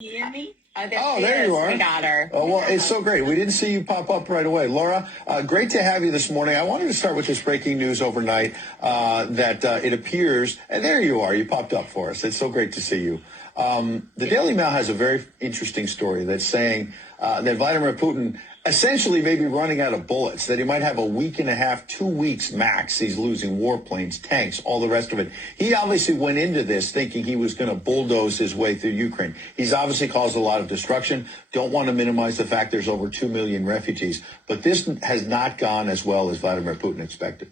You hear me? Oh, there you are. We got her. Oh, well, it's so great. We didn't see you pop up right away. Laura, great to have you this morning. I wanted to start with this breaking news overnight that it appears, and there you are. You popped up for us. It's so great to see you. The Daily Mail has a very interesting story that's saying that Vladimir Putin essentially may be running out of bullets, that he might have a week and a half, 2 weeks max. He's losing warplanes, tanks, all the rest of it. He obviously went into this thinking he was going to bulldoze his way through Ukraine. He's obviously caused a lot of destruction. Don't want to minimize the fact there's over 2 million refugees. But this has not gone as well as Vladimir Putin expected.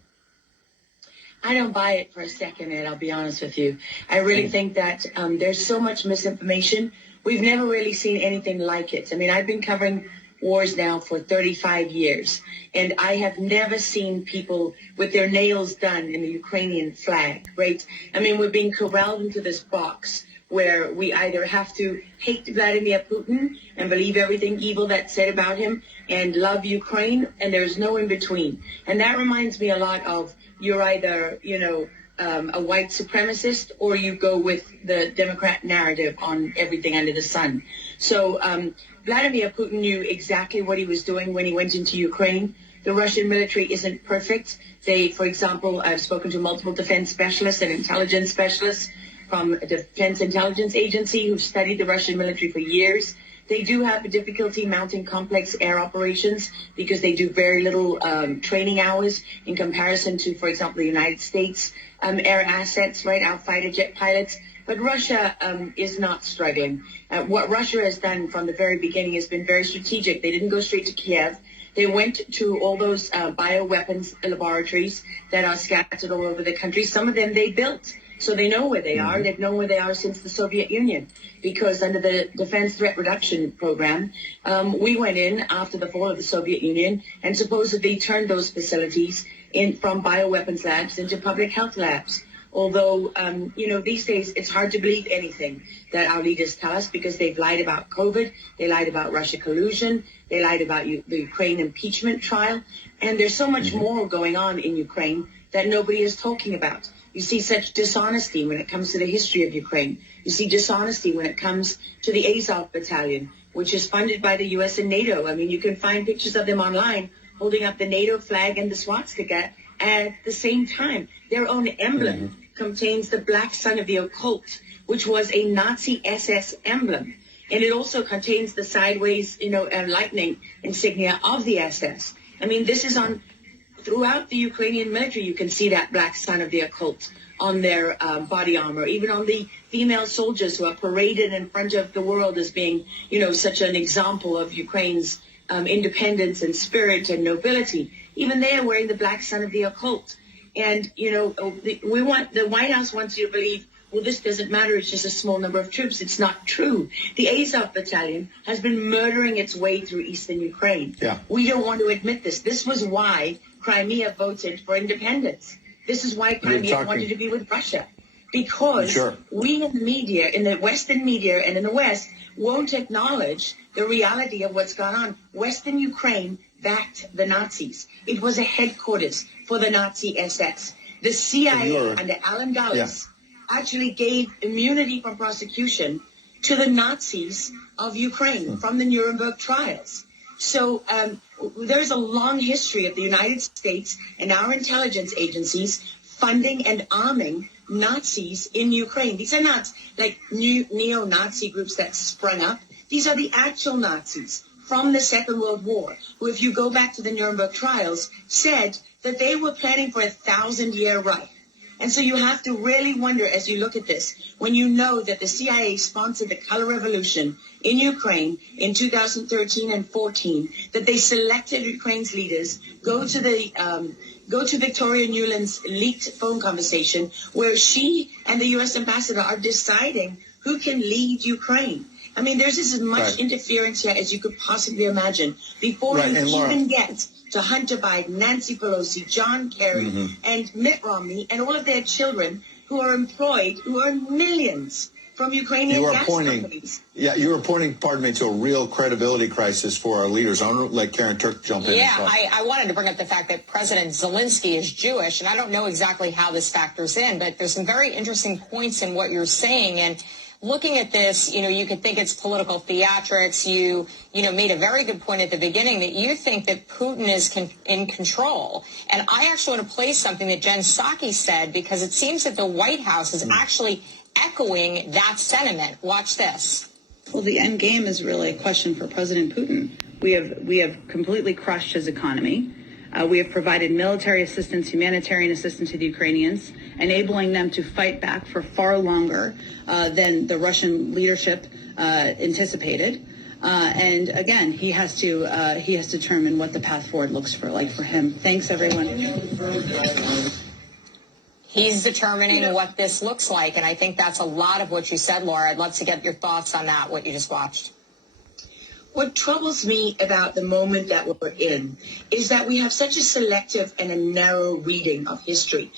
I don't buy it for a second, Ed, I'll be honest with you. I really think that there's so much misinformation. We've never really seen anything like it. I mean, I've been covering wars now for 35 years, and I have never seen people with their nails done in the Ukrainian flag, right? I mean, we're being corralled into this box where we either have to hate Vladimir Putin and believe everything evil that's said about him and love Ukraine, and there's no in between. And that reminds me a lot of you're either, a white supremacist, or you go with the Democrat narrative on everything under the sun. So Vladimir Putin knew exactly what he was doing when he went into Ukraine. The Russian military isn't perfect. They, for example, I've spoken to multiple defense specialists and intelligence specialists from a Defense Intelligence Agency who've studied the Russian military for years. They do have a difficulty mounting complex air operations because they do very little training hours in comparison to, for example, the United States air assets, right, our fighter jet pilots. But Russia is not struggling. What Russia has done from the very beginning has been very strategic. They didn't go straight to Kiev. They went to all those bioweapons laboratories that are scattered all over the country. Some of them they built. So they know where they are. They've known where they are since the Soviet Union, because under the Defense Threat Reduction Program, we went in after the fall of the Soviet Union and supposedly turned those facilities from bioweapons labs into public health labs. Although, these days it's hard to believe anything that our leaders tell us, because they've lied about COVID, they lied about Russia collusion, they lied about the Ukraine impeachment trial, and there's so much more going on in Ukraine that nobody is talking about. You see such dishonesty when it comes to the history of Ukraine. You see dishonesty when it comes to the Azov Battalion, which is funded by the U.S. and NATO. I mean, you can find pictures of them online holding up the NATO flag and the swastika at the same time. Their own emblem contains the black sun of the occult, which was a Nazi SS emblem. And it also contains the sideways, lightning insignia of the SS. I mean, this is on... Throughout the Ukrainian military, you can see that black sun of the occult on their body armor, even on the female soldiers who are paraded in front of the world as being, such an example of Ukraine's independence and spirit and nobility. Even they are wearing the black sun of the occult. And, the White House wants you to believe, well, this doesn't matter. It's just a small number of troops. It's not true. The Azov Battalion has been murdering its way through eastern Ukraine. Yeah. We don't want to admit this. This was why Crimea voted for independence. This is why Crimea wanted to be with Russia. Because we in the media, in the Western media and in the West, won't acknowledge the reality of what's gone on. Western Ukraine backed the Nazis. It was a headquarters for the Nazi SS. The CIA under Alan Dulles actually gave immunity from prosecution to the Nazis of Ukraine from the Nuremberg trials. So there's a long history of the United States and our intelligence agencies funding and arming Nazis in Ukraine. These are not like new neo-Nazi groups that sprung up. These are the actual Nazis from the Second World War, who, if you go back to the Nuremberg trials, said that they were planning for a 1,000-year Reich. And so you have to really wonder, as you look at this, when you know that the CIA sponsored the Color Revolution in Ukraine in 2013 and 14, that they selected Ukraine's leaders, go to Victoria Nuland's leaked phone conversation where she and the U.S. ambassador are deciding who can lead Ukraine. I mean, there's as much interference here as you could possibly imagine before you even get to Hunter Biden, Nancy Pelosi, John Kerry, and Mitt Romney, and all of their children who are employed, who earn millions from Ukrainian gas companies. Yeah, you were pointing, pardon me, to a real credibility crisis for our leaders. I want to let Karen Turk jump in. Yeah, I wanted to bring up the fact that President Zelensky is Jewish, and I don't know exactly how this factors in, but there's some very interesting points in what you're saying. And looking at this, you could think it's political theatrics. You made a very good point at the beginning that you think that Putin is in control. And I actually want to play something that Jen Psaki said, because it seems that the White House is actually echoing that sentiment. Watch this. Well, the end game is really a question for President Putin. We have completely crushed his economy. We have provided military assistance, humanitarian assistance to the Ukrainians, enabling them to fight back for far longer than the Russian leadership anticipated. And again, he has to determine what the path forward looks like for him. Thanks, everyone. He's determining what this looks like, and I think that's a lot of what you said, Laura. I'd love to get your thoughts on that, what you just watched. What troubles me about the moment that we're in is that we have such a selective and a narrow reading of history.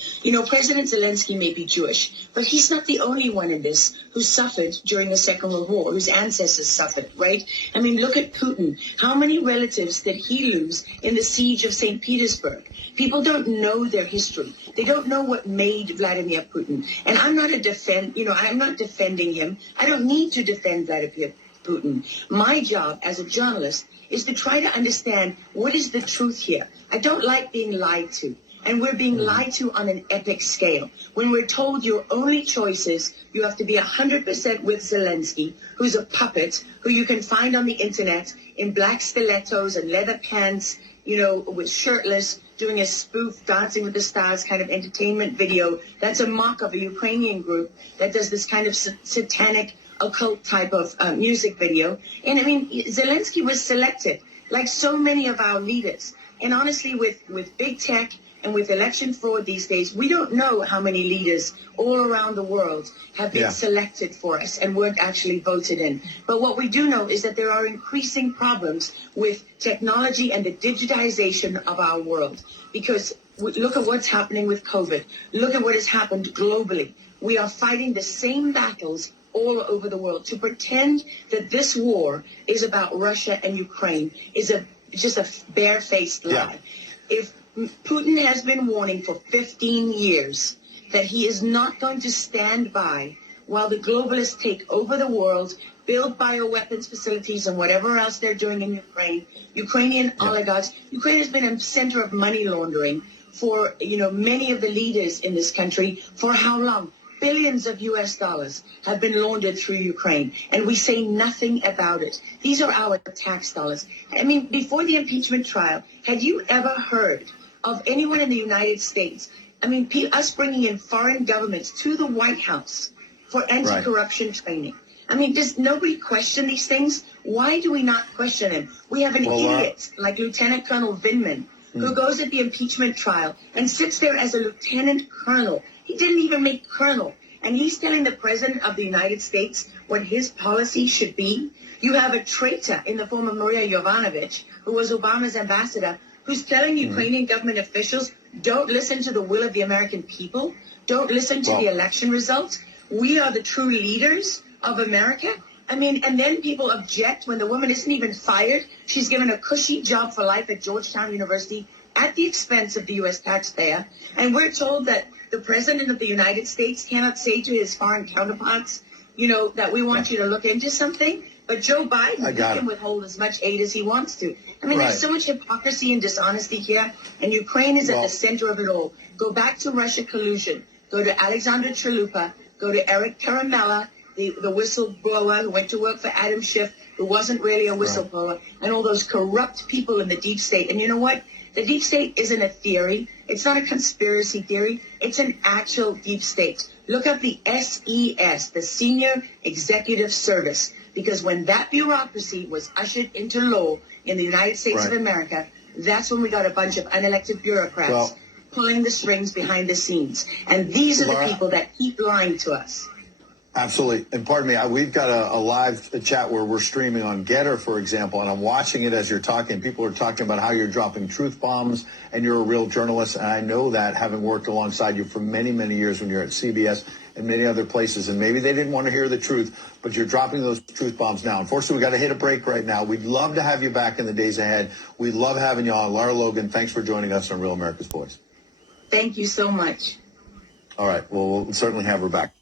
President Zelensky may be Jewish, but he's not the only one in this who suffered during the Second World War, whose ancestors suffered, right? I mean, look at Putin. How many relatives did he lose in the siege of St. Petersburg? People don't know their history. They don't know what made Vladimir Putin. And I'm not I'm not defending him. I don't need to defend Vladimir Putin. My job as a journalist is to try to understand what is the truth here. I don't like being lied to. And we're being lied to on an epic scale. When we're told your only choice is you have to be 100% with Zelensky, who's a puppet, who you can find on the internet in black stilettos and leather pants, with shirtless, doing a spoof Dancing with the Stars kind of entertainment video. That's a mock of a Ukrainian group that does this kind of satanic occult type of music video. And I mean, Zelensky was selected like so many of our leaders. And honestly, with big tech and with election fraud these days, we don't know how many leaders all around the world have been selected for us and weren't actually voted in. But what we do know is that there are increasing problems with technology and the digitization of our world. Because look at what's happening with COVID. Look at what has happened globally. We are fighting the same battles all over the world. To pretend that this war is about Russia and Ukraine is just a barefaced lie. If Putin has been warning for 15 years that he is not going to stand by while the globalists take over the world, build bioweapons facilities and whatever else they're doing in Ukraine, Ukrainian oligarchs. Ukraine has been a center of money laundering for, many of the leaders in this country. For how long? Billions of US dollars have been laundered through Ukraine, and we say nothing about it. These are our tax dollars. I mean, before the impeachment trial, had you ever heard of anyone in the United States, us bringing in foreign governments to the White House for anti-corruption training? I mean, does nobody question these things? Why do we not question them? We have an idiot like Lieutenant Colonel Vindman who goes at the impeachment trial and sits there as a lieutenant colonel. He didn't even make colonel. And he's telling the president of the United States what his policy should be. You have a traitor in the form of Maria Yovanovitch, who was Obama's ambassador, who's telling Ukrainian government officials, don't listen to the will of the American people. Don't listen to the election results. We are the true leaders of America. I mean, and then people object when the woman isn't even fired. She's given a cushy job for life at Georgetown University at the expense of the U.S. taxpayer. And we're told that the president of the United States cannot say to his foreign counterparts, that we want you to look into something. But Joe Biden can withhold as much aid as he wants to. I mean, there's so much hypocrisy and dishonesty here. And Ukraine is at the center of it all. Go back to Russia collusion. Go to Alexander Chalupa. Go to Eric Karamella, the whistleblower who went to work for Adam Schiff, who wasn't really a whistleblower, and all those corrupt people in the deep state. And you know what? The deep state isn't a theory. It's not a conspiracy theory. It's an actual deep state. Look up the SES, the Senior Executive Service, because when that bureaucracy was ushered into law in the United States of America, that's when we got a bunch of unelected bureaucrats pulling the strings behind the scenes. And these are the people that keep lying to us. Absolutely. And pardon me, we've got a live chat where we're streaming on Getter, for example, and I'm watching it as you're talking. People are talking about how you're dropping truth bombs and you're a real journalist. And I know that, having worked alongside you for many, many years when you're at CBS and many other places. And maybe they didn't want to hear the truth, but you're dropping those truth bombs now. Unfortunately, we got to hit a break right now. We'd love to have you back in the days ahead. We love having you on. Lara Logan, thanks for joining us on Real America's Voice. Thank you so much. All right. Well, we'll certainly have her back.